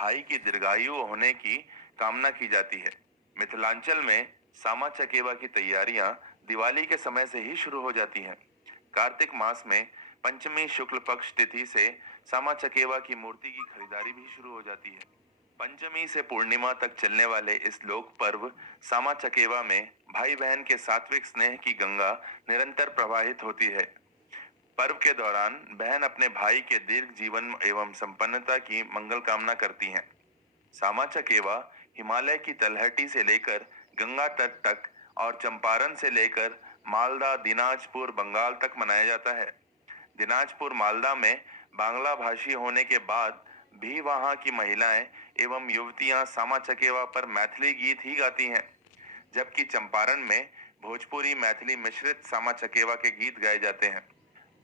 भाई की दीर्घायु होने की कामना की जाती है। मिथिलांचल में सामा चकेवा की तैयारियां दिवाली के समय से ही शुरू हो जाती हैं। कार्तिक मास में पंचमी शुक्ल पक्ष तिथि से सामा चकेवा की मूर्ति की खरीदारी भी शुरू हो जाती है। पंचमी से पूर्णिमा तक चलने वाले इस लोक पर्व सामा चकेवा में भाई बहन के सात्विक स्नेह की गंगा निरंतर प्रवाहित होती है। पर्व के दौरान बहन अपने भाई के दीर्घ जीवन एवं संपन्नता की मंगल कामना करती हैं। सामा चकेवा हिमालय की तलहटी से लेकर गंगा तट तक और चंपारण से लेकर मालदा दिनाजपुर बंगाल तक मनाया जाता है। दिनाजपुर मालदा में बांग्ला भाषी होने के बाद भी वहां की महिलाएं एवं युवतियां सामा चकेवा पर मैथिली गीत ही गाती हैं, जबकि चंपारण में भोजपुरी मैथिली मिश्रित सामा चकेवा के गीत गाए जाते हैं।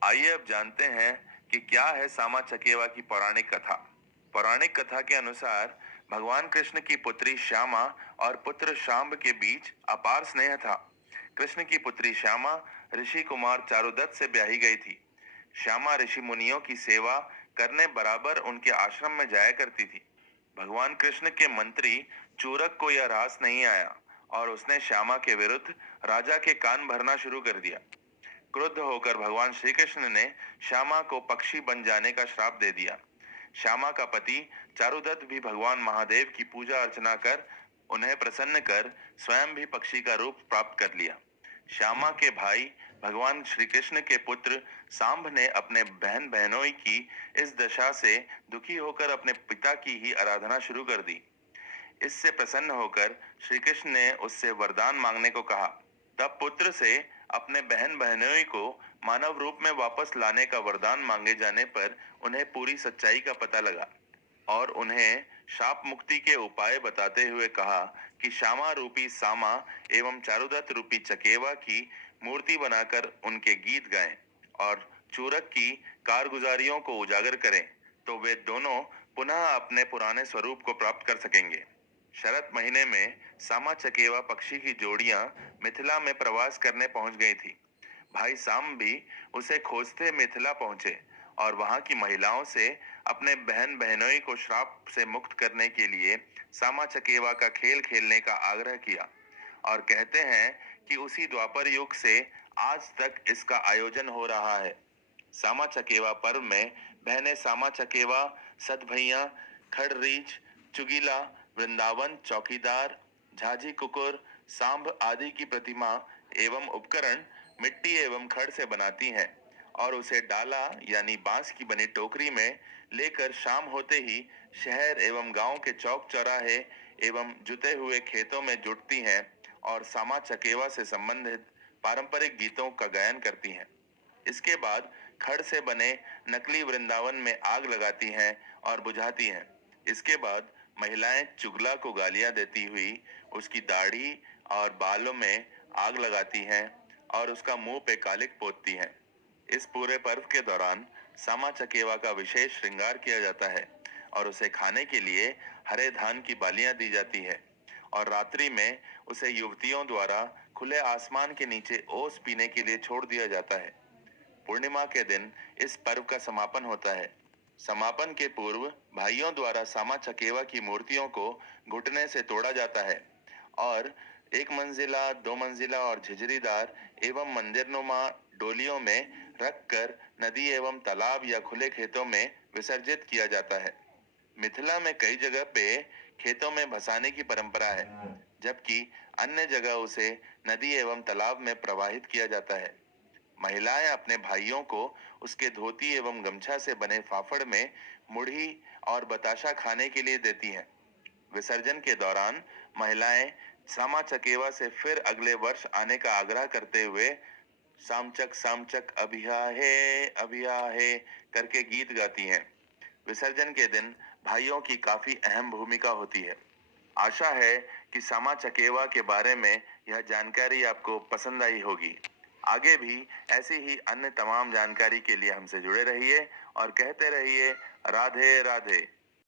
आइए अब जानते हैं कि क्या है सामा चकेवा की पौराणिक कथा। पौराणिक कथा के अनुसार भगवान कृष्ण की पुत्री श्यामा और पुत्र शांब के बीच अपार स्नेह था। कृष्ण की पुत्री श्यामा ऋषि कुमार चारुदत्त से ब्याही गई थी। श्यामा ऋषि मुनियों की सेवा करने बराबर उनके आश्रम में जाया करती थी। भगवान कृष्ण के मंत्री चूरक को यह रास नहीं आया और उसने श्यामा के विरुद्ध राजा के कान भरना शुरू कर दिया। क्रुद्ध होकर भगवान श्री कृष्ण ने श्यामा को पक्षी बन जाने का श्राप दे दिया। श्यामा का पति चारुदत्त भी भगवान महादेव की पूजा अर्चना कर उन्हें प्रसन्न कर स्वयं भी पक्षी का रूप प्राप्त कर लिया। श्यामा के भाई भगवान श्री कृष्ण के पुत्र सांब ने अपने बहन बहनोई की इस दशा से दुखी होकर अपने पिता की ही आराधना शुरू कर दी। इससे प्रसन्न होकर श्री कृष्ण ने उससे वरदान मांगने को कहा। तब पुत्र से अपने बहन बहनोई को मानव रूप में वापस लाने का वरदान मांगे जाने पर उन्हें पूरी सच्चाई का पता लगा और उन्हें शाप मुक्ति के उपाय बताते हुए कहा कि श्यामा रूपी सामा एवं चारुदत्त रूपी चकेवा की मूर्ति बनाकर उनके गीत गाएं और चूरक की कारगुजारियों को उजागर करें, तो वे दोनों पुनः अपने पुराने स्वरूप को प्राप्त कर सकेंगे। शरद महीने में सामा चकेवा पक्षी की जोड़ियां मिथिला में प्रवास करने पहुंच गई थी। भाई साम भी उसे खोजते मिथिला पहुंचे और वहां की महिलाओं से अपने बहन बहनोई को श्राप से मुक्त करने के लिए सामा चकेवा का खेल खेलने का आग्रह किया और कहते हैं कि उसी द्वापर युग से आज तक इसका आयोजन हो रहा है। सामा चकेवा पर्व में बहनें सामा चकेवा, सतभैया, खड़रीच, चुगीला, वृंदावन, चौकीदार, झाजी कुकुर, सांभ आदि की प्रतिमा एवं उपकरण मिट्टी एवं खड़ से बनाती हैं और उसे डाला यानी बांस की बनी टोकरी में लेकर शाम होते ही शहर एवं गांव के चौक चौराहे एवं जुते हुए खेतों में जुटती हैं और सामा चकेवा से संबंधित पारंपरिक गीतों का गायन करती हैं। इसके बाद खड़ से बने नकली वृंदावन में आग लगाती हैं और बुझाती हैं। इसके बाद महिलाएं चुगला को गालियां देती हुई उसकी दाढ़ी और बालों में आग लगाती हैं और उसका मुंह पे कालिक पोतती हैं। इस पूरे पर्व के दौरान सामा चकेवा का विशेष श्रृंगार किया जाता है और उसे खाने के लिए हरे धान की बालियां दी जाती है और रात्रि में उसे युवतियों द्वारा खुले आसमान के नीचे ओस पीने के लिए छोड़ दिया जाता है। पूर्णिमा के दिन इस पर्व का समापन होता है। समापन के पूर्व भाइयों द्वारा सामा चकेवा की मूर्तियों को घुटने से तोड़ा जाता है और एक मंजिला, दो मंजिला और झिझरीदार एवं मंदिरनुमा डोलियों में रखकर नदी एवं तालाब या खुले खेतों में विसर्जित किया जाता है। मिथिला में कई जगह पे खेतों में भसाने की परंपरा है, जबकि अन्य जगह उसे नदी एवं तालाब में प्रवाहित किया जाता है। महिलाएं अपने भाइयों को उसके धोती एवं गमछा से बने फाफड़ में मुढ़ी और बताशा खाने के लिए देती हैं। विसर्जन के दौरान महिलाएं सामा चकेवा से फिर अगले वर्ष आने का आग्रह करते हुए सामचक सामचक अभिया है करके गीत गाती हैं। विसर्जन के दिन भाइयों की काफी अहम भूमिका होती है। आशा है कि सामा चकेवा के बारे में यह जानकारी आपको पसंद आई होगी। आगे भी ऐसी ही अन्य तमाम जानकारी के लिए हमसे जुड़े रहिए और कहते रहिए राधे राधे।